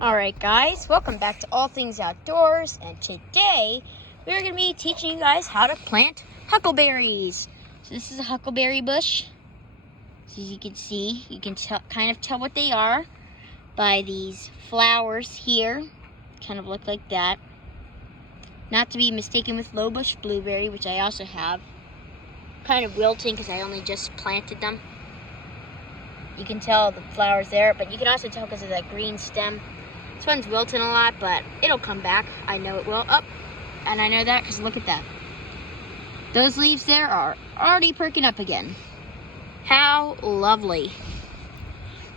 Alright guys, welcome back to All Things Outdoors, and today we're going to be teaching you guys how to plant huckleberries. So this is a huckleberry bush. So as you can see, you can kind of tell what they are by these flowers here. Kind of look like that. Not to be mistaken with low bush blueberry, which I also have. Kind of wilting because I only just planted them. You can tell the flowers there, but you can also tell because of that green stem. This one's wilting a lot, but it'll come back. I know it will. And I know that because look at that. Those leaves there are already perking up again. How lovely.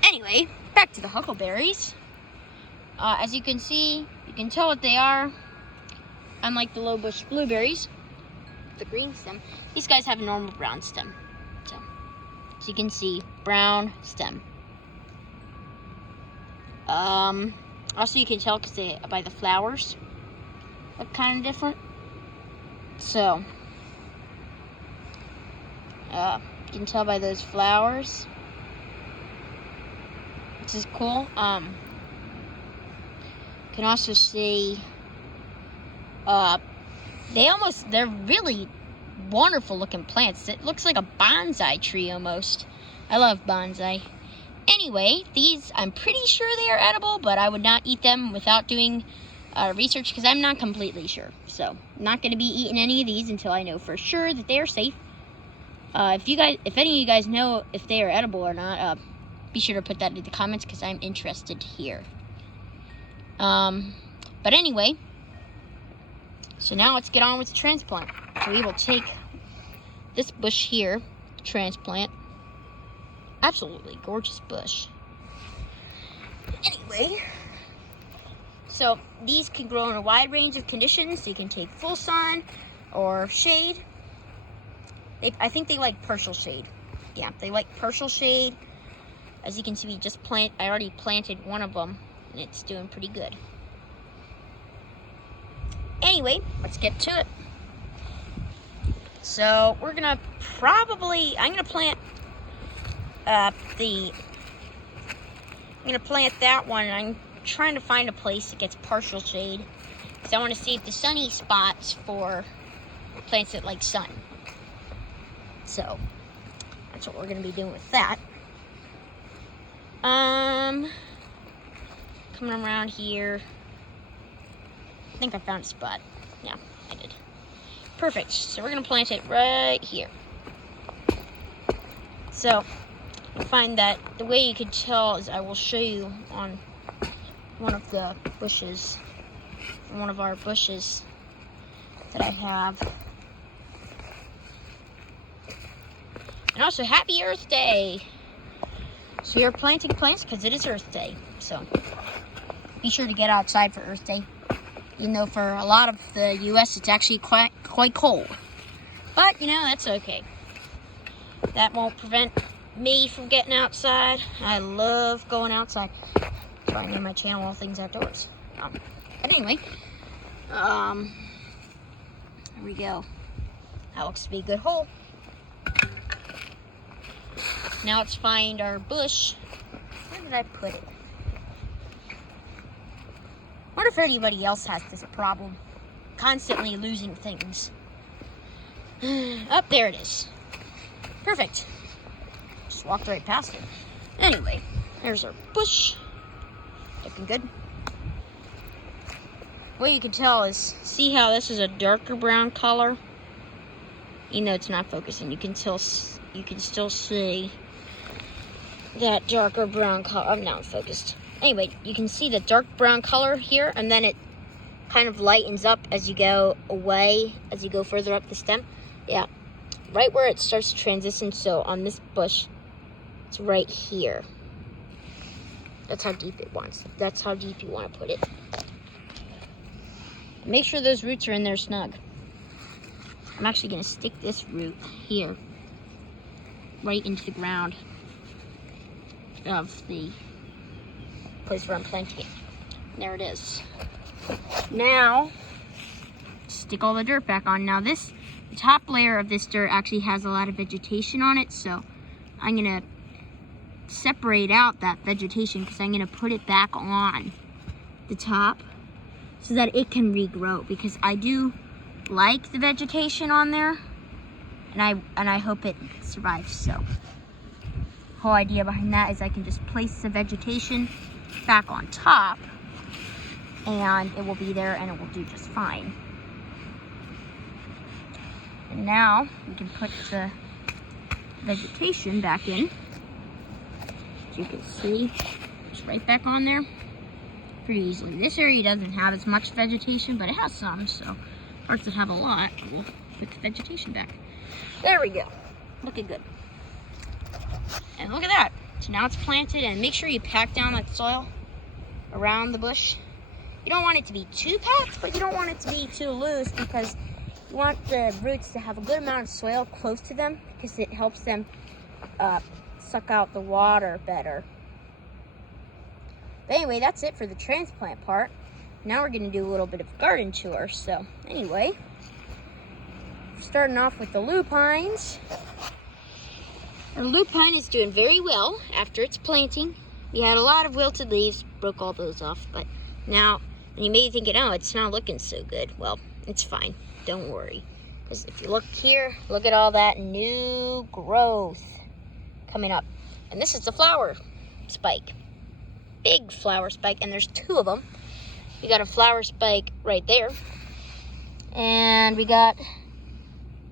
Anyway, back to the huckleberries. As you can see, you can tell what they are. Unlike the low bush blueberries, the green stem, these guys have a normal brown stem. So you can see, brown stem. Also, you can tell because by the flowers look kind of different. So, you can tell by those flowers, which is cool. You can also see, they're really wonderful looking plants. It looks like a bonsai tree almost. I love bonsai. Anyway, these, I'm pretty sure they are edible, but I would not eat them without doing research because I'm not completely sure. So, I'm not going to be eating any of these until I know for sure that they are safe. If any of you guys know if they are edible or not, be sure to put that in the comments because I'm interested here. But anyway, so now let's get on with the transplant. So we will take this bush here, transplant. Absolutely gorgeous bush. Anyway, so these can grow in a wide range of conditions. You can take full sun or shade. I think they like partial shade. Yeah, they like partial shade. As you can see, I already planted one of them, and it's doing pretty good. Anyway, let's get to it. So we're gonna I'm gonna plant that one. I'm trying to find a place that gets partial shade because I want to save the sunny spots for plants that like sun. So that's what we're going to be doing with that. Coming around here. I think I found a spot. Yeah, I did. Perfect. So we're going to plant it right here. So find that the way you can tell is I will show you on one of our bushes that I have. And also, happy Earth Day! So we are planting plants because it is Earth Day. So be sure to get outside for Earth Day. Even though for a lot of the U.S. it's actually quite cold. But, that's okay. That won't prevent me from getting outside. I love going outside. That's why I name my channel All Things Outdoors. But anyway, there we go. That looks to be a good hole. Now let's find our bush. Where did I put it? I wonder if anybody else has this problem. Constantly losing things. Oh, there it is. Perfect. Just walked right past it. Anyway, there's our bush. Looking good. What you can tell is, see how this is a darker brown color? Even though it's not focusing, you can still see that darker brown color. I'm not focused. Anyway, you can see the dark brown color here, and then it kind of lightens up as you go away, as you go further up the stem. Yeah, right where it starts to transition. So on this bush, it's right here. That's how deep you want to put it. Make sure those roots are in there snug. I'm actually going to stick this root here right into the ground of the place where I'm planting it. There it is. Now, stick all the dirt back on. Now the top layer of this dirt actually has a lot of vegetation on it, so I'm going to separate out that vegetation because I'm going to put it back on the top so that it can regrow, because I do like the vegetation on there, and I hope it survives. So whole idea behind that is I can just place the vegetation back on top and it will be there and it will do just fine. And now we can put the vegetation back in. As you can see, it's right back on there pretty easily. This area doesn't have as much vegetation, but it has some, so parts that have a lot, we'll put the vegetation back. There we go. Looking good. And look at that. So now it's planted, and make sure you pack down that soil around the bush. You don't want it to be too packed, but you don't want it to be too loose, because you want the roots to have a good amount of soil close to them, because it helps them suck out the water better. But anyway, that's it for the transplant part. Now we're going to do a little bit of garden tour. So anyway, starting off with the lupines. Our lupine is doing very well after its planting. We had a lot of wilted leaves, broke all those off, but now, and you may be thinking, oh, it's not looking so good. Well, it's fine, don't worry. Because if you look here, look at all that new growth coming up. And this is the flower spike, big flower spike, and there's two of them. We got a flower spike right there, and we got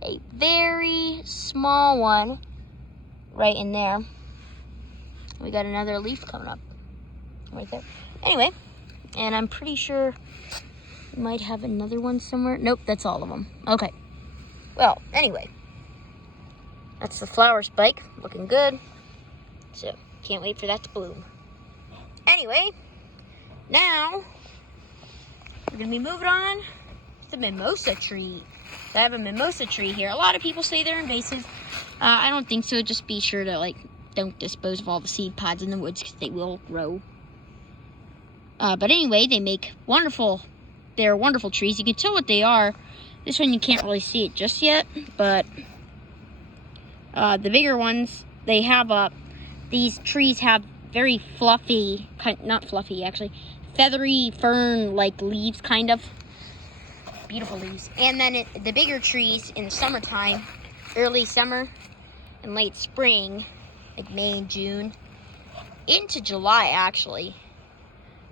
a very small one right in there. We got another leaf coming up right there. Anyway, and I'm pretty sure we might have another one somewhere. Nope, that's all of them. Okay. Well, anyway, that's the flower spike, looking good. So, can't wait for that to bloom. Anyway, now we're gonna be moving on to the mimosa tree. So I have a mimosa tree here. A lot of people say they're invasive. I don't think so. Just be sure to don't dispose of all the seed pods in the woods, because they will grow. But anyway, they make wonderful. They're wonderful trees. You can tell what they are. This one you can't really see it just yet, but the bigger ones, they have these trees have very fluffy, not fluffy actually, feathery fern-like leaves, kind of. Beautiful leaves. And then the bigger trees in the summertime, early summer and late spring, like May and June, into July actually,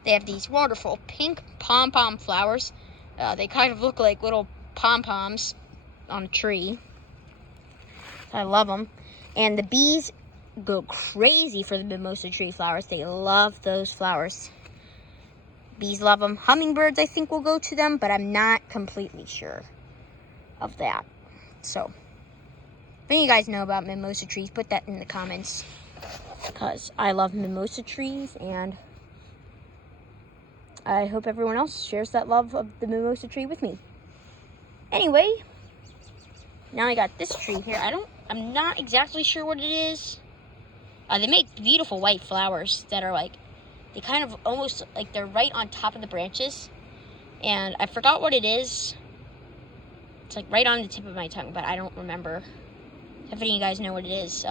they have these wonderful pink pom-pom flowers. They kind of look like little pom-poms on a tree. I love them. And the bees go crazy for the mimosa tree flowers. They love those flowers. Bees love them. Hummingbirds, I think, will go to them, but I'm not completely sure of that. So, if any of you guys know about mimosa trees, put that in the comments, because I love mimosa trees, and I hope everyone else shares that love of the mimosa tree with me. Anyway, now I got this tree here. I'm not exactly sure what it is. They make beautiful white flowers that are they kind of almost they're right on top of the branches. And I forgot what it is. It's right on the tip of my tongue, but I don't remember. If any of you guys know what it is,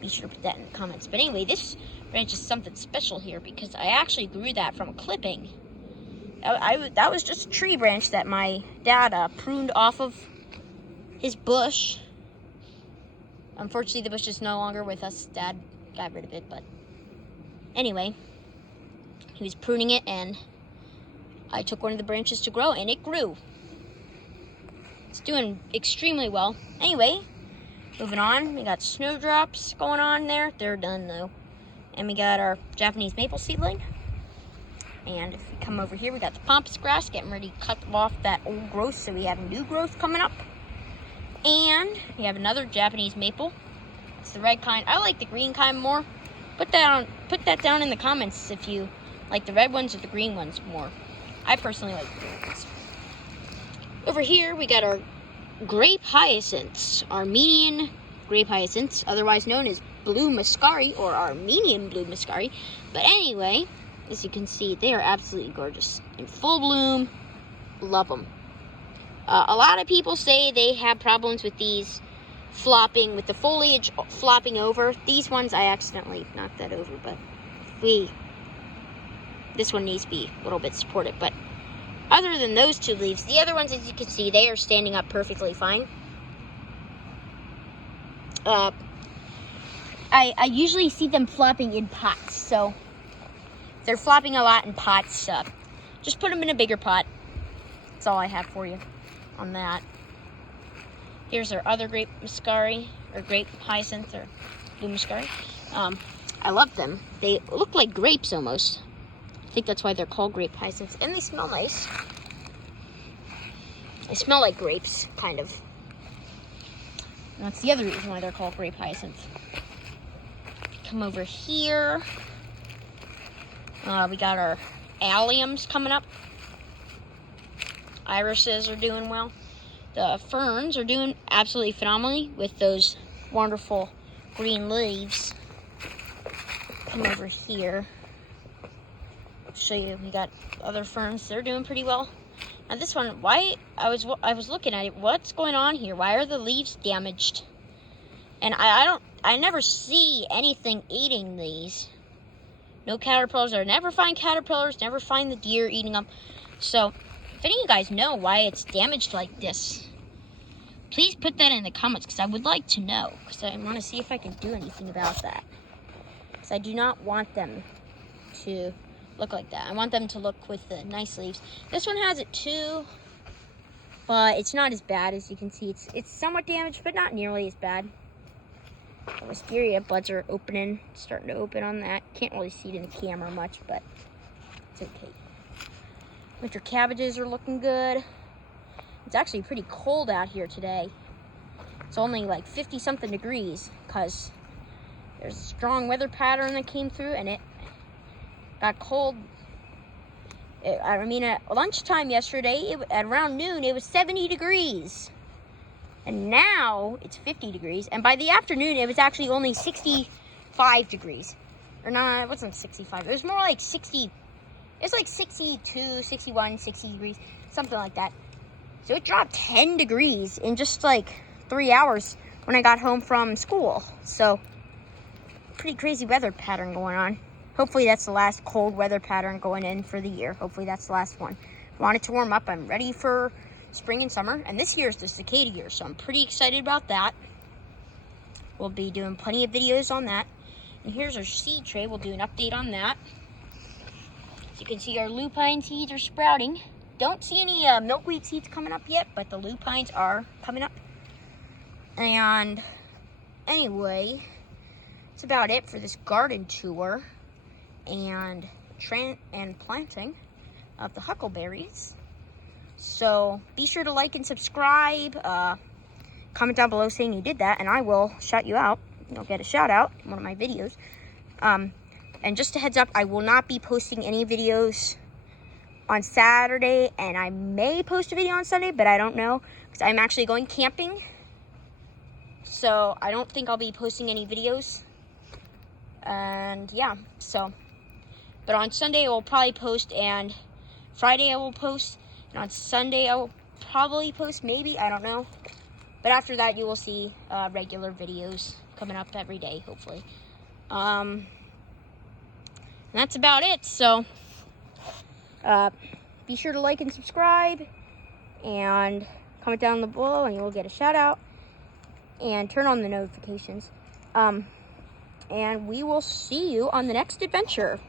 be sure to put that in the comments. But anyway, this branch is something special here, because I actually grew that from a clipping. That was just a tree branch that my dad pruned off of his bush. Unfortunately, the bush is no longer with us. Dad got rid of it, but anyway, he was pruning it, and I took one of the branches to grow, and it grew. It's doing extremely well. Anyway, moving on, we got snowdrops going on there. They're done, though. And we got our Japanese maple seedling. And if we come over here, we got the pampas grass, getting ready to cut off that old growth so we have new growth coming up. And we have another Japanese maple. It's the red kind. I like the green kind more. Put that down in the comments if you like the red ones or the green ones more. I personally like the green ones. Over here, we got our grape hyacinths, Armenian grape hyacinths, otherwise known as blue muscari or Armenian blue muscari. But anyway, as you can see, they are absolutely gorgeous. In full bloom. Love them. A lot of people say they have problems with these flopping, with the foliage flopping over. These ones, I accidentally knocked that over, but This one needs to be a little bit supported, but other than those 2 leaves, the other ones, as you can see, they are standing up perfectly fine. I usually see them flopping in pots, so if they're flopping a lot in pots, just put them in a bigger pot. That's all I have for you on that. Here's our other grape muscari, or grape hyacinth, or blue muscari. I love them. They look like grapes almost. I think that's why they're called grape hyacinths, and they smell nice. They smell like grapes, kind of. And that's the other reason why they're called grape hyacinths. Come over here. We got our alliums coming up. Irises are doing well. The ferns are doing absolutely phenomenally with those wonderful green leaves. Come over here. Show you, we got other ferns. They're doing pretty well. Now this one, I was looking at it. What's going on here? Why are the leaves damaged? And I never see anything eating these. No caterpillars. I never find caterpillars. Never find the deer eating them. So, if any of you guys know why it's damaged like this, please put that in the comments, because I would like to know. Because I want to see if I can do anything about that. Because I do not want them to look like that. I want them to look with the nice leaves. This one has it too, but it's not as bad. As you can see, it's somewhat damaged, but not nearly as bad. The wisteria buds are opening, starting to open on that. Can't really see it in the camera much, but it's okay. Winter cabbages are looking good. It's actually pretty cold out here today. It's only like 50-something degrees because there's a strong weather pattern that came through, and it got cold. I mean, at lunchtime yesterday, at around noon, it was 70 degrees. And now it's 50 degrees. And by the afternoon, it was actually only 65 degrees. Or not, it wasn't 65. It was more like 60. It's like 62, 61, 60 degrees. Something like that. So it dropped 10 degrees in just like 3 hours when I got home from school. So, pretty crazy weather pattern going on. Hopefully that's the last cold weather pattern going in for the year. Hopefully that's the last one. I want it to warm up. I'm ready for spring and summer. And this year is the cicada year, so I'm pretty excited about that. We'll be doing plenty of videos on that. And here's our seed tray. We'll do an update on that. As you can see, our lupine seeds are sprouting. Don't see any milkweed seeds coming up yet, but the lupines are coming up. And anyway, that's about it for this garden tour and planting of the huckleberries. So be sure to like and subscribe. Comment down below saying you did that, and I will shout you out. You'll get a shout out in one of my videos. And just a heads up, I will not be posting any videos on Saturday, and I may post a video on Sunday, but I don't know, because I'm actually going camping. So I don't think I'll be posting any videos. And yeah, so. But on Sunday I will probably post, and Friday I will post, and on Sunday I will probably post, maybe, I don't know. But after that you will see regular videos coming up every day, hopefully. And that's about it, so be sure to like and subscribe, and comment down below, and you'll get a shout out, and turn on the notifications. And we will see you on the next adventure.